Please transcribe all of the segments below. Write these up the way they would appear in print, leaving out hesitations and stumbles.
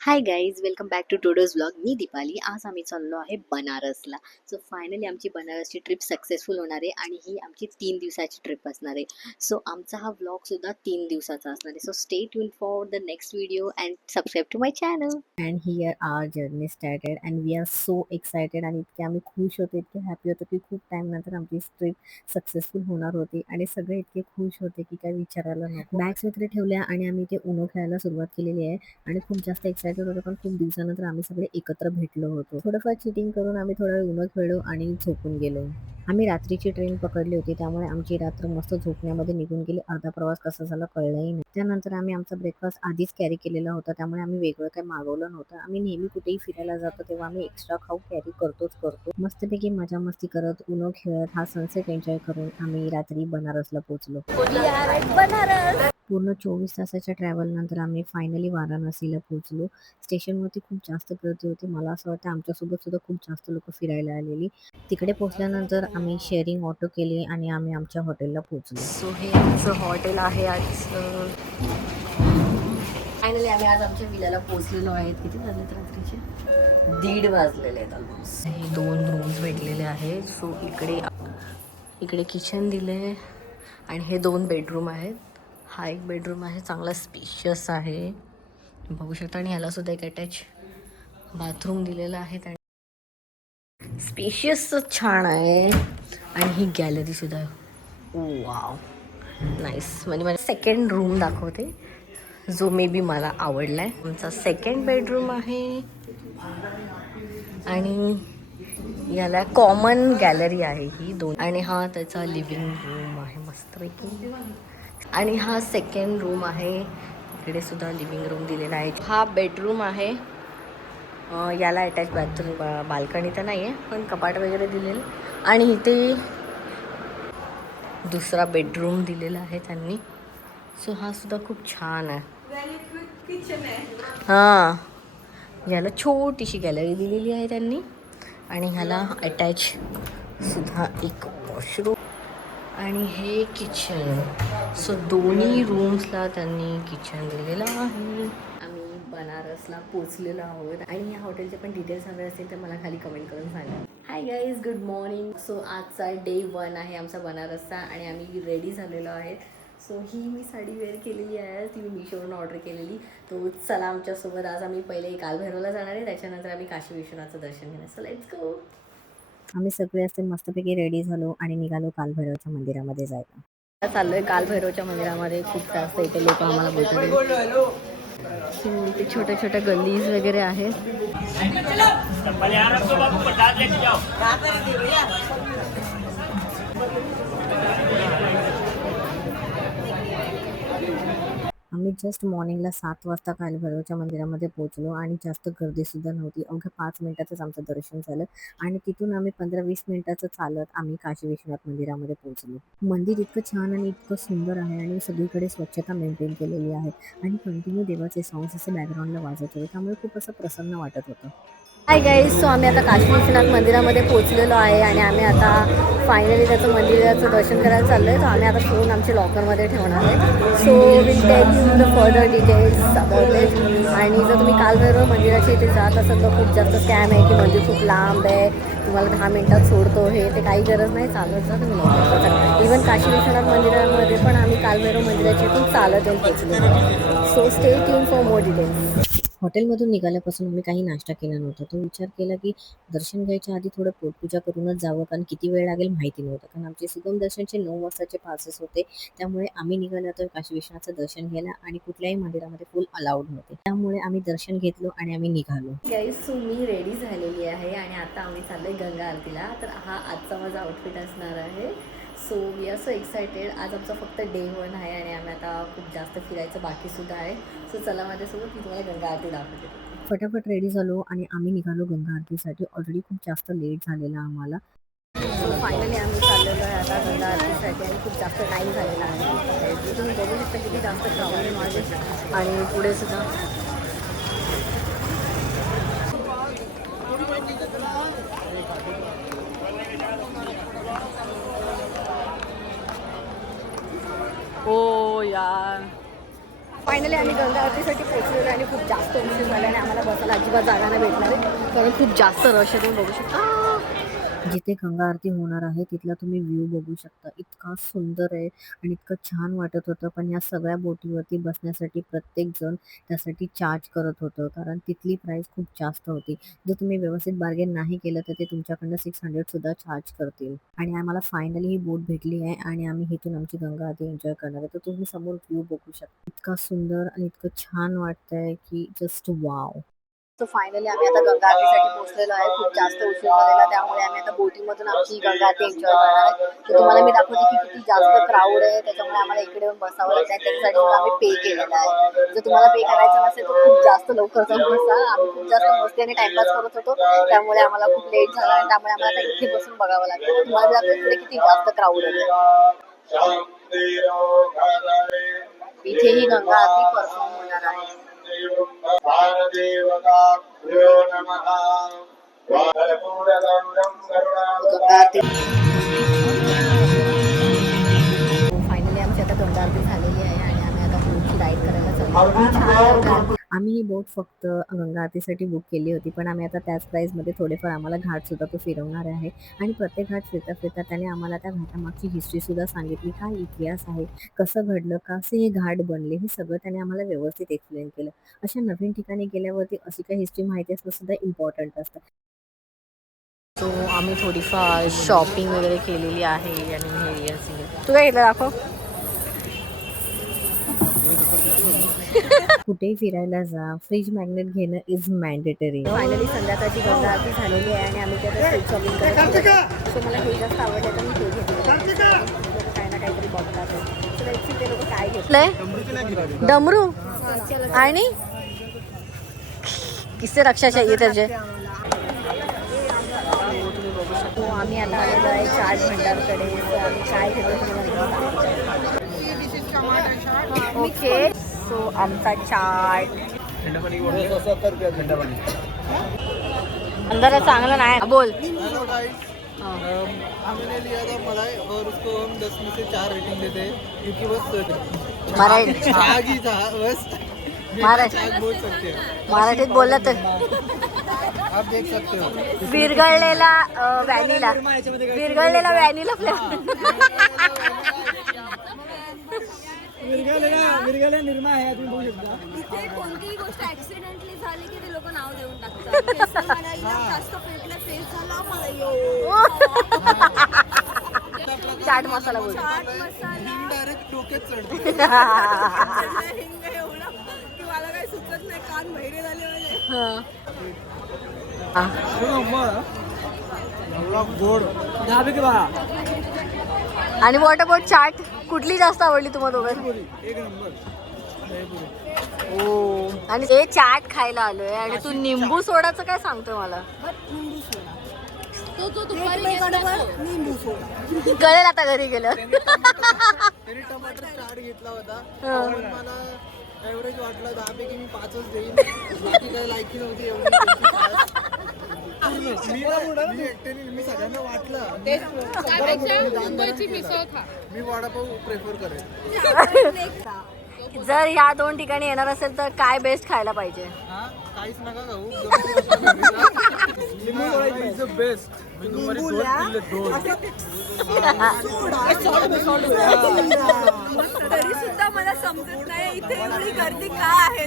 High guys, welcome back to today's blog. मी दीपाली. आज आम्ही चाललो आहे बनारसला. सो फायनली आमची बनारसची ट्रिप सक्सेसफुल होणार आहे आणि ही आमची 3 दिवसाची ट्रिप असणार आहे. सो आमचा हा ब्लॉगसुद्धा 3 दिवसाचा असणार आहे. So stay tune for the next video and subscribe to my channel. And here our journey started and we are so excited आणि इतके आम्ही खुश होतो, इतके हॅपी होतो की खूप टाईम नंतर आमची ट्रिप सक्सेसफुल होणार होती आणि सगळे इतके खुश होते की काय विचारायला नको. बॅग्स वगैरे ठेवल्या आणि आम्ही ते उनो खेळायला सुरुवात केलेली आहे आणि खूप जास्त एक्सायटेड होतो. पण खूप दिवसानंतर आम्ही सगळे एकत्र भेटलो होतो. थोडंफार चिटिंग करून आम्ही थोडा वेळ उनो खेळलो आणि झोपून गेलो. आम्ही रात्रीची ट्रेन पकडली होती, त्यामुळे आमची रात्र मस्त झोपण्यामध्ये निघून गेली. अर्धा प्रवास कसा झाला कळलंही नाही. त्यानंतर आम्ही आमचा ब्रेकफास्ट आधीच कॅरी केलेला होता, त्यामुळे आम्ही वेगळं काही मागवलं नव्हतं. आम्ही नेहमी कुठेही फिरायला जातो तेव्हा आम्ही एक्स्ट्रा खाऊ कॅरी करतो. मस्तपैकी मजा मस्ती करत उनो खेळत हा सनसेट एन्जॉय करून आम्ही रात्री बनारसला पोहोचलो. पूर्ण 24 तासाच्या ट्रॅव्हल नंतर आम्ही फायनली वाराणसीला पोहोचलो. स्टेशनवरती खूप जास्त गर्दी होती. मला असं वाटतं आमच्यासोबत सुद्धा खूप जास्त लोक फिरायला आलेली. तिकडे पोहोचल्यानंतर आम्ही शेअरिंग ऑटो केली आणि आम्ही आमच्या हॉटेलला पोहोचलो. सो हे आमचं हॉटेल आहे आज. फायनली आम्ही आज आमच्या विल्याला पोहोचलेलो आहेत. किती वाजलेत रात्रीचे? 1:30 वाजलेले आहेत ऑलमोस्ट. हे 2 रूम्स भेटलेले आहेत. सो इकडे किचन दिले आणि हे 2 बेडरूम आहेत. हा एक बेडरूम आहे, चांगला स्पेशियस आहे, बघू शकता. आणि ह्याला सुद्धा एक अटॅच बाथरूम दिलेलं आहे आणि स्पेशियस छान आहे. आणि ही गॅलरी सुद्धा वाव नाईस. म्हणजे मला सेकंड रूम दाखवते जो मे बी मला आवडला आहे. आमचा सेकंड बेडरूम आहे आणि याला कॉमन गॅलरी आहे ही 2. आणि हा त्याचा लिव्हिंग रूम आहे मस्तपैकी. आणि हा सेकंड रूम आहे, इकडे सुद्धा लिव्हिंग रूम दिलेला आहे. हा बेडरूम आहे, याला अटॅच बाथरूम बाल्कनी तर नाही आहे पण कपाट वगैरे दिलेलं. आणि इथे दुसरा बेडरूम दिलेला आहे त्यांनी. सो हा सुद्धा खूप छान आहे. हां, याला छोटीशी गॅलरी दिलेली आहे त्यांनी. आणि ह्याला अटॅच सुद्धा एक वॉशरूम आणि हे किचन. सो दोन्ही रूम्सला त्यांनी किचन दिलेलं आहे. आम्ही बनारसला पोचलेलो आहोत आणि या हॉटेलचे पण डिटेल्स हवे असतील तर मला खाली कमेंट करून सांगा. Hi guys, good morning. So आजचा डे 1 आहे आमचा बनारसचा आणि आम्ही रेडी झालेलो आहे. सो ही मी साडी वेअर केलेली आहे, ती मी मिशोवरून ऑर्डर केलेली. तो चला आमच्यासोबत. आज आम्ही पहिले कालभैरवला जाणार आहे, त्याच्यानंतर आम्ही काशी विश्वनाथचं दर्शन घेणार. So let's go. आम्ही सगळे असे मस्तपैकी रेडी झालो आणि निघालो कालभैरवच्या मंदिरामध्ये जायला. चाललोय कालभैरवच्या मंदिरामध्ये. खूप जास्त इथे लोक आम्हाला बोलतात. इथे छोट्या छोट्या गल्लीज वगैरे आहेत. आम्ही जस्ट मॉर्निंगला 7 वाजता कालभैरवच्या मंदिरामध्ये पोहोचलो आणि जास्त गर्दीसुद्धा नव्हती. अवघ्या 5 मिनिटाचंच आमचं दर्शन झालं आणि तिथून आम्ही 15-20 मिनिटाचं चालत आम्ही काशी विश्वनाथ मंदिरामध्ये पोहोचलो. मंदिर इतकं छान आणि इतकं सुंदर आहे आणि सगळीकडे स्वच्छता मेंटेन केलेली आहे आणि कंटिन्यू देवाचे सॉंग्स असे बॅकग्राऊंडला वाजत होते, त्यामुळे खूप असं प्रसन्न वाटत होतं. हाय गाईज, सो आम्ही आता काशी विश्वनाथ मंदिरामध्ये पोहोचलेलो आहे आणि आम्ही आता फायनली त्याचं मंदिराचं दर्शन करायला चाललो आहे. तर आम्ही आता फोन आमच्या लॉकरमध्ये ठेवणार आहे. So will tell you the further details about it. आणि जर तुम्ही कालभैरव मंदिराच्या इथे जात असाल तर खूप जास्त स्कॅम आहे की मंदिर खूप लांब आहे, तुम्हाला 10 मिनिटात सोडतो, हे ते काही गरज नाही. चालत जा तुम्ही लवकर. इवन काशी विश्वनाथ मंदिरामध्ये पण आम्ही कालभैरव मंदिराच्या इथून चालत येऊन पोहोचलो. So stay tune for more details. हॉटेलमधून निघाल्यापासून आम्ही काही नाश्ता केला नव्हता. तो विचार केला की दर्शन घ्यायच्या आधी थोडं पोटपूजा करूनच जावं, कारण किती वेळ लागेल माहिती नव्हतं. कारण आमचे सुगम दर्शनचे 9 वाजताचे पासेस होते, त्यामुळे आम्ही निघालो तर काशी विश्वनाथचं दर्शन घ्यायला आणि कुठल्याही मंदिरामध्ये फुल अलाउड नव्हते. त्यामुळे आम्ही दर्शन घेतलो आणि आम्ही निघालो. गाईज, सो मी रेडी झालेली आहे आणि आता आम्ही चाललोय गंगा आरतीला. तर हा आजचा माझा आउटफिट असणार आहे. So we are so excited. आज आमचा फक्त डे 1 आहे आणि आम्ही आता खूप जास्त फिरायचं बाकीसुद्धा आहे. सो चला माझ्यासोबत, मी तुम्हाला गंगा आरती दाखवते. फटाफट रेडी झालो आणि आम्ही निघालो गंगा आरतीसाठी. ऑलरेडी खूप जास्त लेट झालेला आम्हाला. सो फायनली आम्ही चाललेलो आहे आता गंगा आरतीसाठी आणि खूप जास्त टाईम झालेला आहे. तुम्ही बघू शकता किती जास्त क्राऊड माझे आणि पुढे सुद्धा ओ यार, फायनली आम्ही गंगा आरतीसाठी पोहोचलेलो आणि खूप जास्त उशीर झाला आणि आम्हाला बसायला अजिबात जागा नाही भेटणार आहे कारण खूप जास्त रश आहे. तुम्ही बघू शकता जिथे गंगा आरती होणार आहे तिथला तुम्ही व्ह्यू बघू शकता. इतका सुंदर आहे आणि इतकं छान वाटत होतं. पण या सगळ्या बोटीवरती बसण्यासाठी प्रत्येक जण त्यासाठी चार्ज करत होतं कारण तिथली प्राईस खूप जास्त होती. जर तुम्ही व्यवस्थित बार्गेन नाही केलं तर ते तुमच्याकडनं 600 सुद्धा चार्ज करतील. आणि आम्हाला फायनली ही बोट भेटली आहे आणि आम्ही इथून आमची गंगा आरती एन्जॉय करणार आहे. तर तुम्ही समोर व्ह्यू बघू शकता. इतका सुंदर आणि इतकं छान वाटतंय की जस्ट वॉव. सो फायनली आम्ही आता गंगा आरतीसाठी पोहोचलेलो आहे. खूप जास्त उशीर झालेला त्यामुळे आम्ही आता बोटीमधून आमची गंगा आरती एन्जॉय करणार आहे. तर तुम्हाला मी दाखवते की किती जास्त क्राऊड आहे त्याच्यामुळे आम्हाला इकडे येऊन बसावं लागतं आहे. त्याच्यासाठी आम्ही पे केलेला आहे. जर तुम्हाला पे करायचं नसेल तर खूप जास्त लवकर जाऊन बसा. आम्ही खूप जास्त मस्ती आणि टाइमपास करत होतो त्यामुळे आम्हाला खूप लेट झाला आणि त्यामुळे आम्हाला आता इथे बसून बघावं लागतं. तुम्हाला मी दाखवते इकडे किती जास्त क्राऊड आहे. इथेही गंगा आरती परफॉर्म होणार आहे. फायनली आमची आता गंगा आरती झालेली आहे आणि आम्ही आता बोटची राईड करायला चाललो. आम्ही ही बोट फक्त गंगा आरतीसाठी बुक केली होती पण आम्ही आता त्याच प्राईसमध्ये थोडेफार आम्हाला घाटसुद्धा तो फिरवणार आहे आणि प्रत्येक घाट फिरता फिरता त्याने आम्हाला त्या घाटामागची हिस्ट्रीसुद्धा सांगितली. काय इतिहास आहे, कसं घडलं, कसे हे घाट बनले, हे सगळं त्याने आम्हाला व्यवस्थित एक्सप्लेन केलं. अशा नवीन ठिकाणी गेल्यावरती अशी काही हिस्ट्री माहिती असणं सुद्धा इम्पॉर्टंट असतं. तो आम्ही थोडीफार शॉपिंग वगैरे केलेली आहे आणि हे तू काय घेतलं दाखव. कुठेही फिरायला जा, फ्रीज मॅग्नेट घेणं इज मॅन्डेटरी. फायनली संध्याकाळची गंगा आरती झालेली आहे आणि आम्ही त्याचा फ्रीज शॉपिंग करतो. सो मला हे जास्त आवडलं तर मी हे घेतलं. काही ना काहीतरी बघतात ते लोक काय घेतलंय. डमरू आणि किस्से रक्षा चाहिए त्याचे. आम्ही आता आलेलो आहे चाट भंडारकडे. आम्ही काय घेतो ओके. सो आमचा चाट अंदर चांगला नाही बोल. हमने लिया था मलाई और उसको हम 10 में से 4 रेटिंग देते हैं क्योंकि बस मराठी था बस बोल सकते हैं. मराठीत बोलला तर आप देख सकते हो विरघळलेला व्हॅनिला फ्लेवर. मिरगाला निर्मा आहे तुम्ही बघू शकता. इथे कोणतीही गोष्ट ऍक्सिडेंटली झाली की ते लोक नाव देऊन टाकतात. केसर मला एकदम जास्त पेटलं, फेस झाला मला चाट मसाला बोल. चाट मसाला डायरेक्ट डोक्यात चढते. हिंग एवढं की मला काही सुचत नाही, कान बहिरे झाले माझे. गोड आणि वॉटर बोट चाट कुठली जास्त आवडली तुम्हाला दोघांना. एक नंबर. ओ आणि ते चाट खायला आलोय आणि तू निंबू सोडाचं काय सांगतोय मला. तो जो दुपारी निंबू सोडा कळेल आता घरी गेलं. त्यांनी टमाटर चाट घेतला होता. मला एव्हरेज वाटलं 10 पैकी मी 5च देईन. बाकी काही लायकी नव्हती एवढी. मी सगळ्यांना वाटलं. मी वडापाव प्रेफर करेन. जर ह्या 2 ठिकाणी येणार असेल तर काय बेस्ट खायला पाहिजे. काहीच नका खाऊ. बेस्ट. तरी सुद्धा मला समजत नाही इथे एवढी गर्दी का आहे.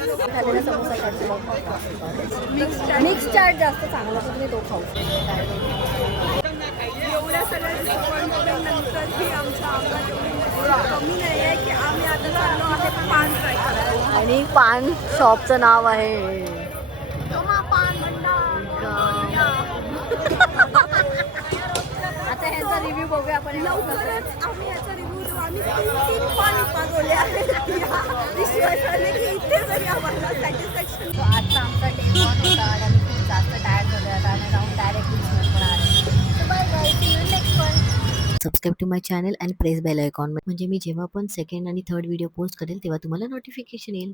मिक्स चाट जास्त चांगला असतो, तुम्ही तो खाऊ. एवढ्या सगळ्या डिसअपॉइंटमेंट नंतरही आमच्या अंगात एवढी कमी नाही आहे की आम्ही आता चाललो आहे पान ट्राय करायला. आणि पान शॉपचं नाव आहे पान भंडार. आता ह्याचा रिव्ह्यू बघूया आपण. लवकरच आम्ही याचा रिव्ह्यू देऊ. आम्ही 3 पान मागवले आहेत विश्वासाने की इथे जरी आम्हाला सॅटिस्फॅक्शन. आजचा आमचा डे 1 होता आणि आम्ही खूप जास्त टायर्ड झालो. आता आम्ही जाऊन डायरेक्टली होणार आहे. Bye bye, see you next one. Subscribe to my channel and press bell icon म्हणजे मी जेव्हा पण सेकंड आणि थर्ड व्हिडिओ पोस्ट करेल तेव्हा तुम्हाला नोटिफिकेशन येईल.